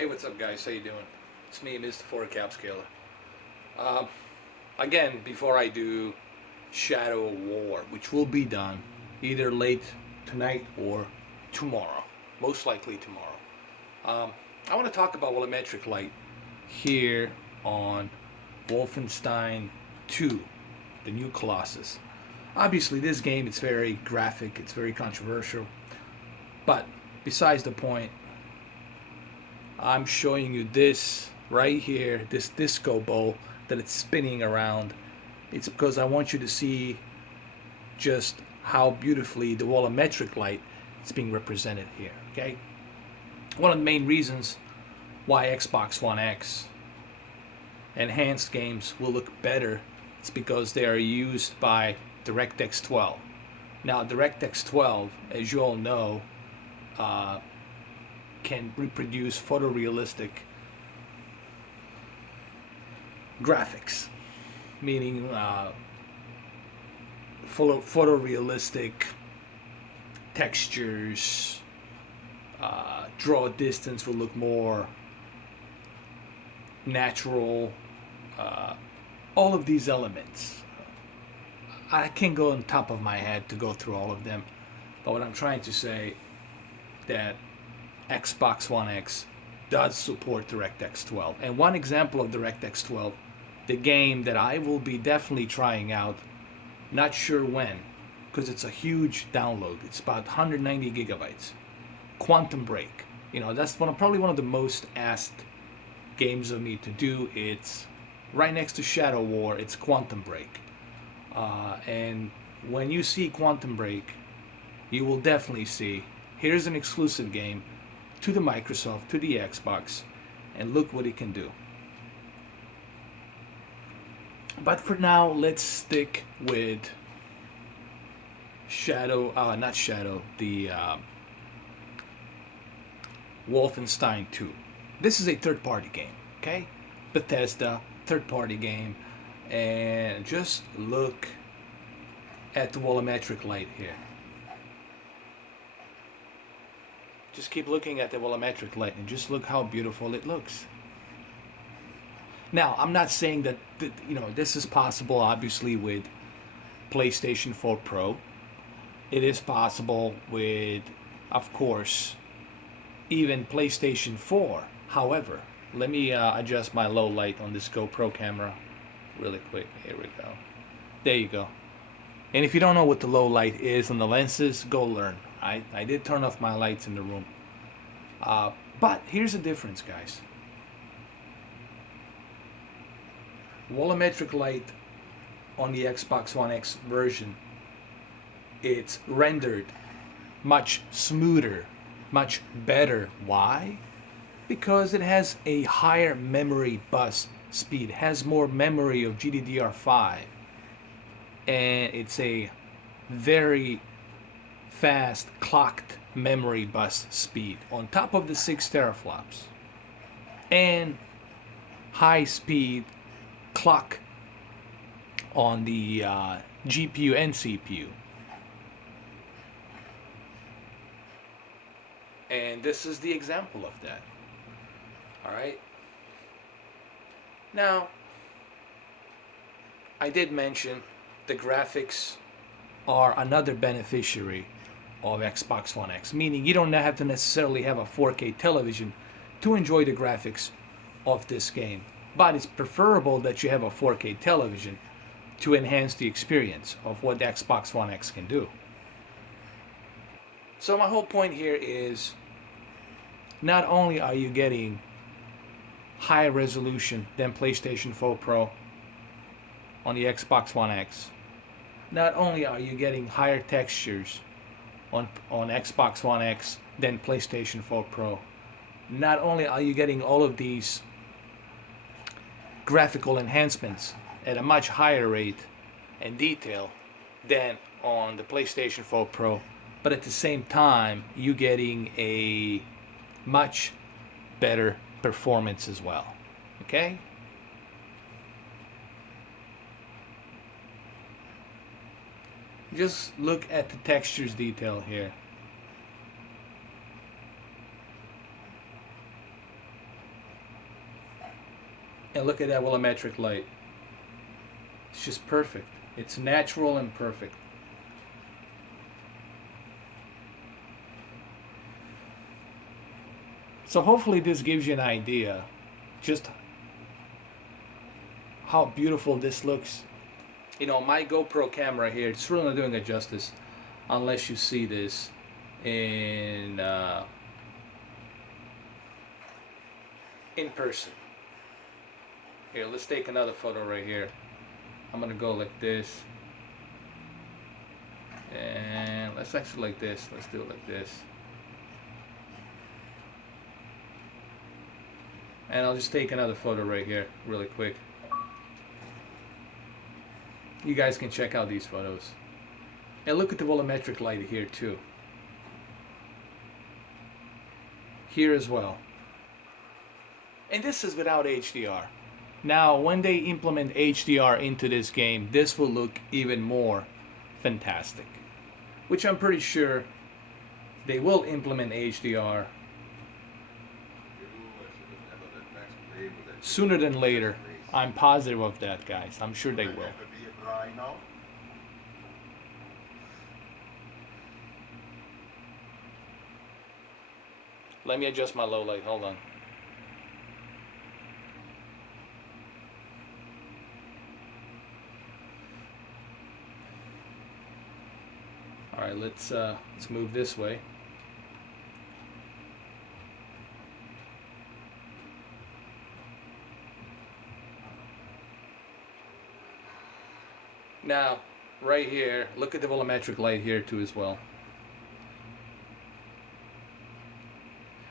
Hey, what's up, guys? How you doing? It's me, Mr. 4 Cap Scaler. Um, Again, before I do Shadow War, which will be done either late tonight or tomorrow, most likely tomorrow. I want to talk about volumetric light here on Wolfenstein 2, the new Colossus. Obviously, this game it's very graphic, it's very controversial, but besides the point, I'm showing you this right here, this disco ball that it's spinning around. It's because I want you to see just how beautifully the volumetric light is being represented here. Okay, one of the main reasons why Xbox One X enhanced games will look better is because they are used by DirectX 12. Now, DirectX 12, as you all know, can reproduce photorealistic graphics, meaning photorealistic textures. Draw distance will look more natural. All of these elements. I can't go on top of my head to go through all of them, but what I'm trying to say that Xbox One X does support DirectX 12. And one example of DirectX 12, the game that I will be definitely trying out, not sure when, because it's a huge download. It's about 190 gigabytes. Quantum Break. That's probably one of the most asked games of me to do. It's right next to Shadow War. It's Quantum Break. And when you see Quantum Break, you will definitely see, here's an exclusive game to the Microsoft, to the Xbox, and look what it can do. But for now, let's stick with the Wolfenstein 2. This is a third-party game, okay? Bethesda, third-party game, and just look at the volumetric light here. Just keep looking at the volumetric light and just look how beautiful it looks. Now, I'm not saying that this is possible obviously with PlayStation 4 Pro. It is possible with, of course, even PlayStation 4. However, let me adjust my low light on this GoPro camera really quick. Here we go. There you go. And if you don't know what the low light is on the lenses, go learn. I did turn off my lights in the room. But here's the difference, guys. Volumetric light on the Xbox One X version, it's rendered much smoother, much better. Why? Because it has a higher memory bus speed, it has more memory of GDDR5, and it's a very fast clocked memory bus speed on top of the 6 teraflops and high speed clock on the GPU and CPU. And this is the example of that. Alright? Now, I did mention the graphics are another beneficiary of Xbox One X, meaning you don't have to necessarily have a 4K television to enjoy the graphics of this game, but it's preferable that you have a 4K television to enhance the experience of what the Xbox One X can do. So my whole point here is, not only are you getting higher resolution than PlayStation 4 Pro on the Xbox One X, not only are you getting higher textures on Xbox One X than PlayStation 4 Pro, not only are you getting all of these graphical enhancements at a much higher rate and detail than on the PlayStation 4 Pro, but at the same time you're getting a much better performance as well. Okay? Just look at the textures detail here. And look at that volumetric light. It's just perfect. It's natural and perfect. So hopefully this gives you an idea just how beautiful this looks. You know, my GoPro camera here, it's really not doing it justice unless you see this in person. Here, let's take another photo right here. I'm gonna go like this, and let's actually like this. Let's do it like this. And I'll just take another photo right here really quick. You guys can check out these photos. And look at the volumetric light here too. Here as well. And this is without HDR. Now when they implement HDR into this game, this will look even more fantastic. Which I'm pretty sure they will implement HDR sooner than later. I'm positive of that, guys. I'm sure they will. Let me adjust my low light. Hold on. All right, let's move this way. Now, right here, look at the volumetric light here too as well.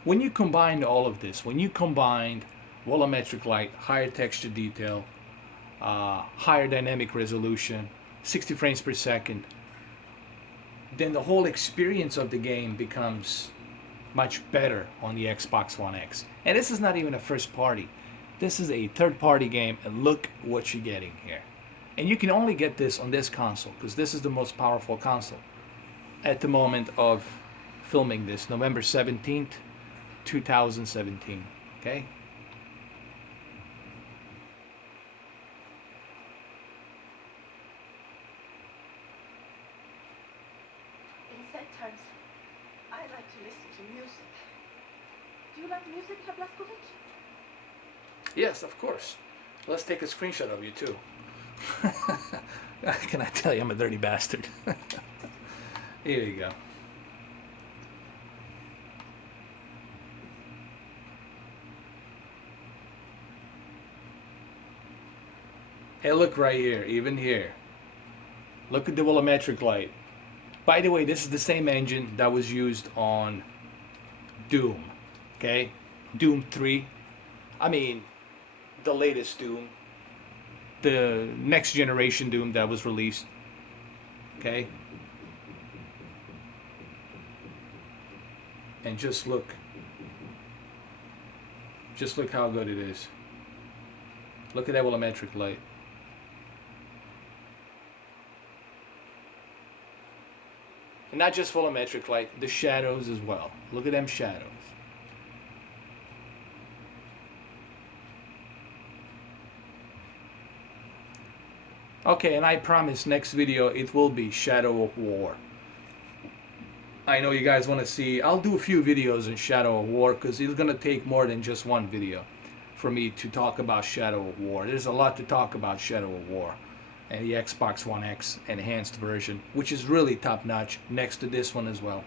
When you combine all of this, when you combine volumetric light, higher texture detail, higher dynamic resolution, 60 frames per second, then the whole experience of the game becomes much better on the Xbox One X. And this is not even a first party. This is a third party game, and look what you're getting here. And you can only get this on this console because this is the most powerful console at the moment of filming this, November 17th, 2017. Okay? In sad times, I like to listen to music. Do you like music, Herr Blaskowicz? Yes, of course. Let's take a screenshot of you too. Can I tell you I'm a dirty bastard? Here you go. Hey, look right here, even here. Look at the volumetric light. By the way, this is the same engine that was used on Doom. Okay? Doom 3. I mean, the latest Doom. The next generation Doom that was released. Okay? And just look how good it is. Look at that volumetric light. And not just volumetric light, the shadows as well. Look at them shadows. Okay, and I promise next video it will be Shadow of War. I know you guys want to see, I'll do a few videos in Shadow of War because it's going to take more than just one video for me to talk about Shadow of War. There's a lot to talk about Shadow of War and the Xbox One X enhanced version, which is really top notch next to this one as well.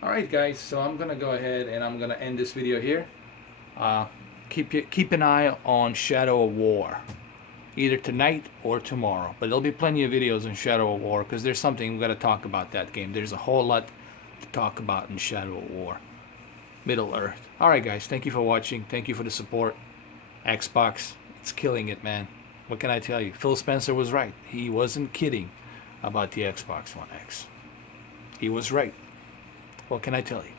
Alright guys, so I'm gonna go ahead and I'm gonna end this video here. Keep an eye on Shadow of War, either tonight or tomorrow, but there'll be plenty of videos on Shadow of War because there's something we've got to talk about that game. There's a whole lot to talk about in Shadow of War. Middle Earth. Alright guys, thank you for watching, thank you for the support. Xbox, it's killing it, man. What can I tell you? Phil Spencer was right. He wasn't kidding about the Xbox One X. He was right. What can I tell you?